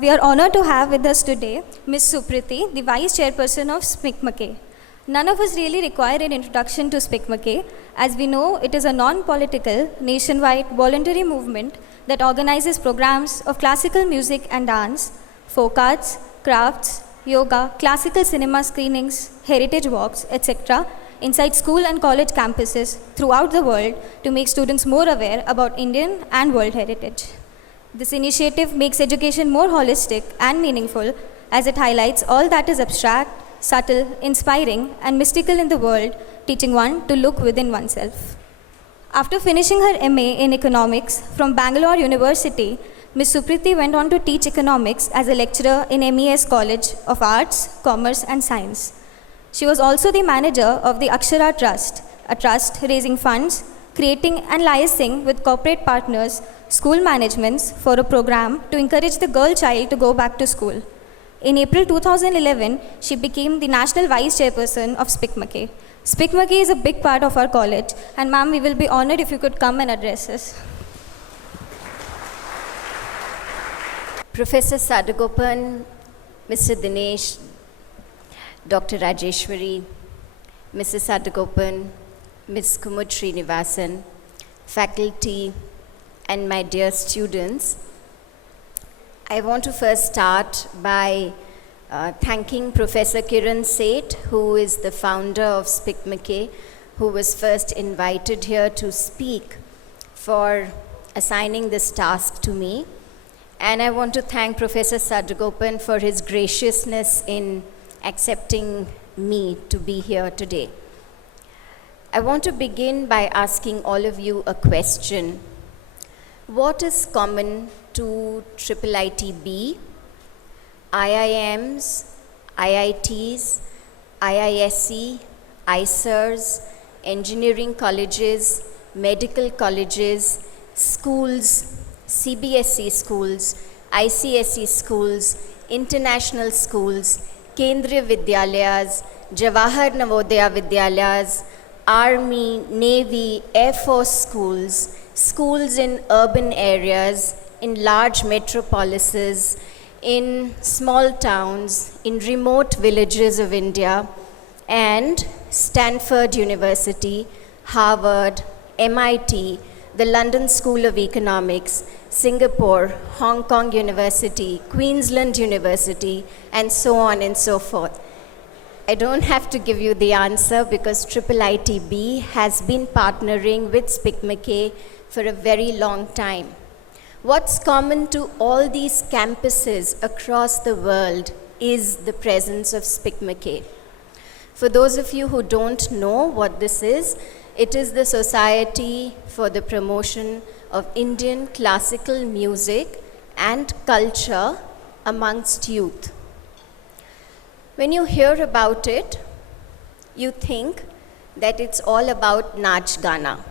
We are honored to have with us today Ms. Supriti, the Vice Chairperson of SPIC MACAY. None of us really require an introduction to SPIC MACAY, as we know it is a non-political, nationwide voluntary movement that organizes programs of classical music and dance, folk arts, crafts, yoga, classical cinema screenings, heritage walks, etc. inside school and college campuses throughout the world to make students more aware about Indian and world heritage. This initiative makes education more holistic and meaningful as it highlights all that is abstract, subtle, inspiring, and mystical in the world, teaching one to look within oneself. After finishing her MA in Economics from Bangalore University, Ms. Supriti went on to teach economics as a lecturer in MES College of Arts, Commerce and Science. She was also the manager of the Akshara Trust, a trust raising funds, creating and liaising with corporate partners, school managements for a program to encourage the girl child to go back to school. In April 2011, she became the National Vice Chairperson of SPIC MACAY. SPIC MACAY is a big part of our college, and ma'am, we will be honored if you could come and address us. Professor Sadagopan, Mr. Dinesh, Dr. Rajeshwari, Mrs. Sadagopan, Ms. Kumud Srinivasan, faculty, and my dear students, I want to first start by thanking Professor Kiran Seth, who is the founder of SPIC MACAY, who was first invited here to speak, for assigning this task to me. And I want to thank Professor Sadagopan for his graciousness in accepting me to be here today. I want to begin by asking all of you a question. What is common to IIIT-B, IIMs, IITs, IISc, ISERs, engineering colleges, medical colleges, schools, CBSE schools, ICSE schools, international schools, Kendriya Vidyalayas, Jawahar Navodaya Vidyalayas, Army, Navy, Air Force schools, schools in urban areas, in large metropolises, in small towns, in remote villages of India, and Stanford University, Harvard, MIT, the London School of Economics, Singapore, Hong Kong University, Queensland University, and so on and so forth. I don't have to give you the answer because IIIT-B has been partnering with SPIC MACAY for a very long time. What's common to all these campuses across the world is the presence of SPIC MACAY. For those of you who don't know what this is, it is the Society for the Promotion of Indian Classical Music and Culture amongst youth. When you hear about it, you think that it's all about Nach Gana.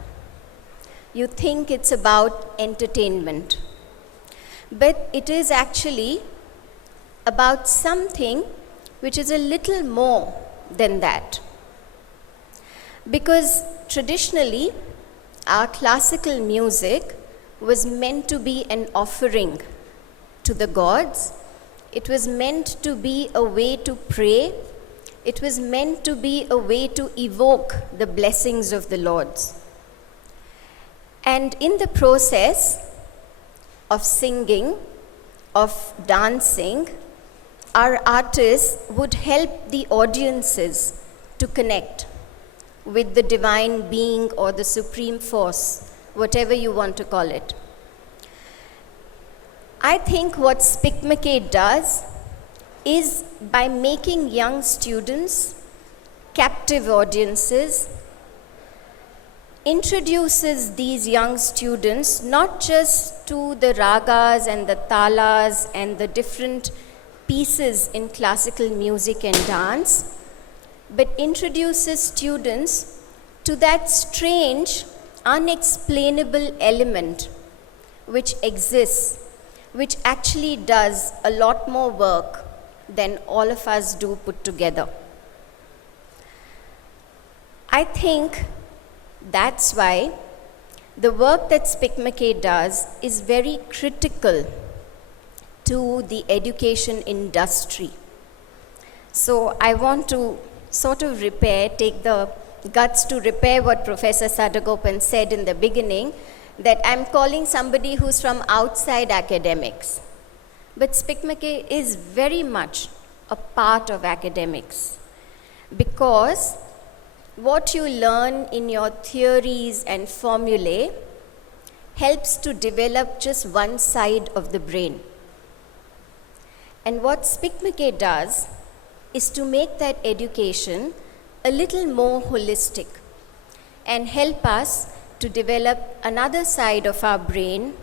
You think it's about entertainment. But it is actually about something which is a little more than that. Because traditionally, our classical music was meant to be an offering to the gods. It was meant to be a way to pray. It was meant to be a way to evoke the blessings of the Lords. And in the process of singing, of dancing, our artists would help the audiences to connect with the divine being or the supreme force, whatever you want to call it. I think what SPIC MACAY does is, by making young students captive audiences, introduces these young students not just to the ragas and the talas and the different pieces in classical music and dance, but introduces students to that strange, unexplainable element which exists, which actually does a lot more work than all of us do put together. I think that's why the work that SPIC MACAY does is very critical to the education industry. So I want to sort of take the guts to repair what Professor Sadagopan said in the beginning, that I'm calling somebody who's from outside academics. But SPIC MACAY is very much a part of academics, because what you learn in your theories and formulae helps to develop just one side of the brain. And what SPIC MACAY does is to make that education a little more holistic and help us to develop another side of our brain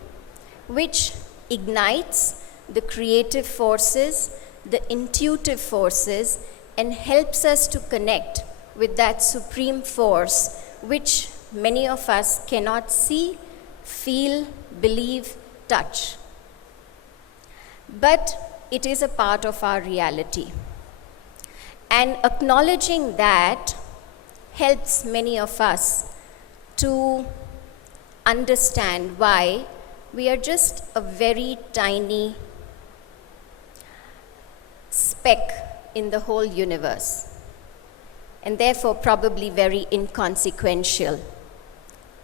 which ignites the creative forces, the intuitive forces, and helps us to connect with that supreme force which many of us cannot see, feel, believe, touch. But it is a part of our reality. And acknowledging that helps many of us to understand why we are just a very tiny speck in the whole universe, and therefore probably very inconsequential,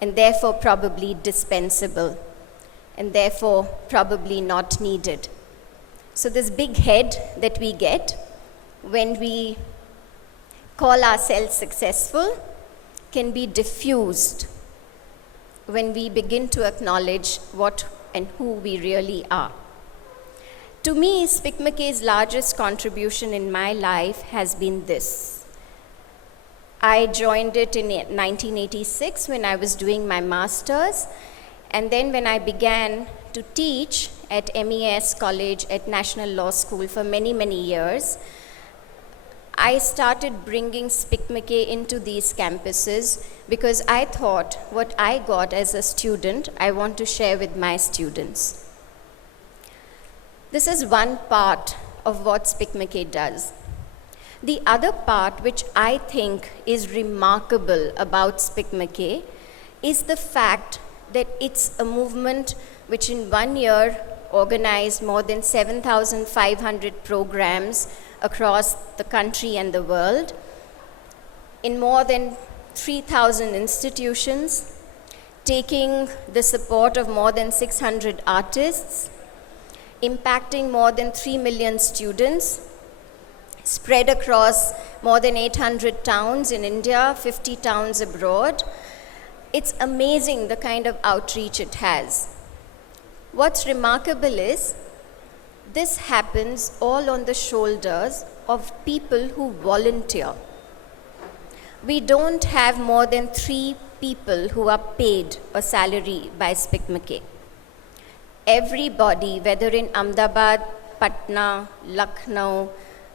and therefore probably dispensable, and therefore probably not needed. So this big head that we get when we call ourselves successful can be diffused when we begin to acknowledge what and who we really are. To me, SPIC MACAY's largest contribution in my life has been this. I joined it in 1986 when I was doing my master's, and then when I began to teach at MES College at National Law School for many, many years, I started bringing SPIC MACAY into these campuses because I thought what I got as a student, I want to share with my students. This is one part of what SPIC MACAY does. The other part, which I think is remarkable about SPIC MACAY, is the fact that it's a movement which in 1 year organized more than 7,500 programs across the country and the world, in more than 3,000 institutions, taking the support of more than 600 artists, impacting more than 3 million students, spread across more than 800 towns in India, 50 towns abroad. It's amazing the kind of outreach it has. What's remarkable is this happens all on the shoulders of people who volunteer. We don't have more than 3 people who are paid a salary by SPIC MACAY. Everybody, whether in Ahmedabad, Patna, Lucknow,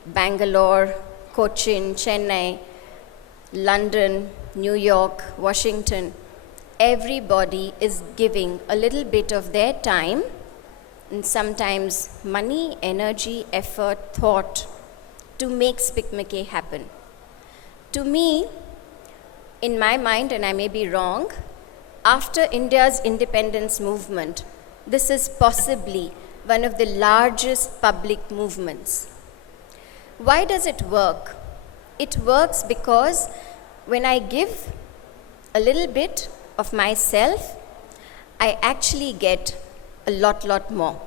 Bangalore, Cochin, Chennai, London, New York, Washington, everybody is giving a little bit of their time, and sometimes money, energy, effort, thought, to make SPIC MACAY happen. To me, in my mind, and I may be wrong, after India's independence movement, this is possibly one of the largest public movements. Why does it work? It works because when I give a little bit of myself, I actually get a lot more.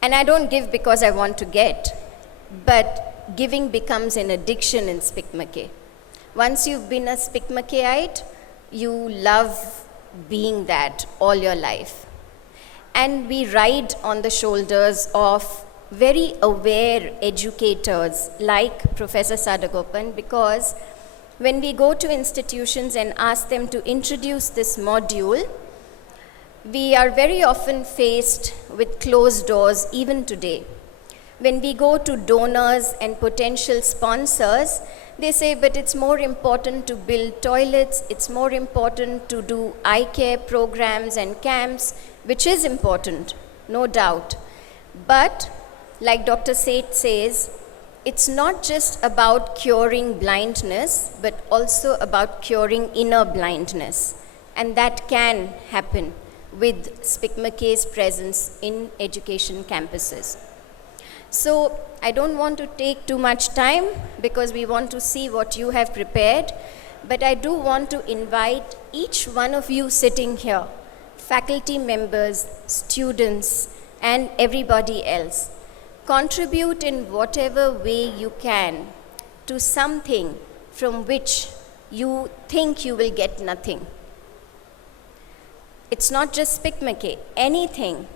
And I don't give because I want to get, but giving becomes an addiction in SPIC MACAY. Once you've been a SPIC MACAYite, you love being that all your life. And we ride on the shoulders of very aware educators like Professor Sadagopan, because when we go to institutions and ask them to introduce this module, we are very often faced with closed doors even today. When we go to donors and potential sponsors, they say, but it's more important to build toilets, it's more important to do eye care programs and camps, which is important, no doubt. But, like Dr. Seth says, it's not just about curing blindness, but also about curing inner blindness. And that can happen with SPIC MACAY's presence in education campuses. So I don't want to take too much time because we want to see what you have prepared, but I do want to invite each one of you sitting here, faculty members, students, and everybody else, contribute in whatever way you can to something from which you think you will get nothing. It's not just SPIC MACAY, anything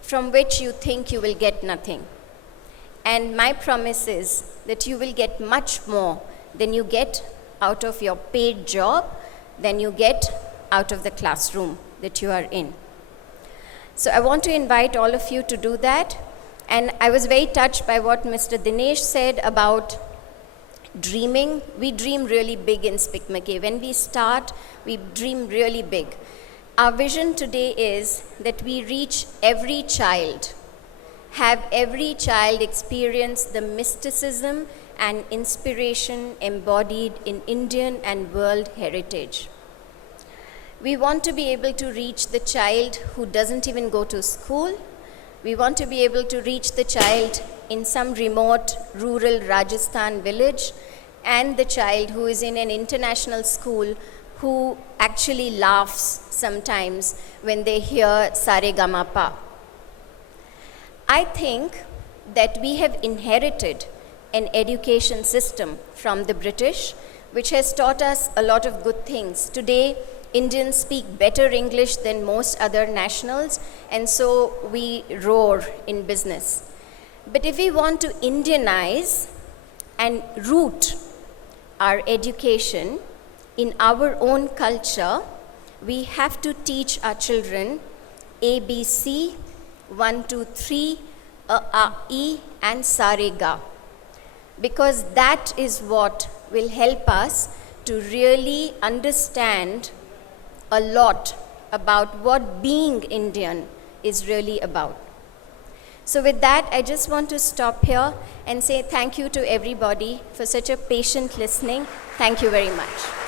from which you think you will get nothing. And my promise is that you will get much more than you get out of your paid job, than you get out of the classroom that you are in. So I want to invite all of you to do that. And I was very touched by what Mr. Dinesh said about dreaming. We dream really big in SPIC MACAY. When we start, we dream really big. Our vision today is that we reach every child, have every child experience the mysticism and inspiration embodied in Indian and world heritage. We want to be able to reach the child who doesn't even go to school. We want to be able to reach the child in some remote rural Rajasthan village, and the child who is in an international school who actually laughs sometimes when they hear Saregamapa. I think that we have inherited an education system from the British, which has taught us a lot of good things. Today, Indians speak better English than most other nationals, and so we roar in business. But if we want to Indianize and root our education in our own culture, we have to teach our children ABC, 1, 2, 3, E, and Sarega, because that is what will help us to really understand a lot about what being Indian is really about. So with that, I just want to stop here and say thank you to everybody for such a patient listening. Thank you very much.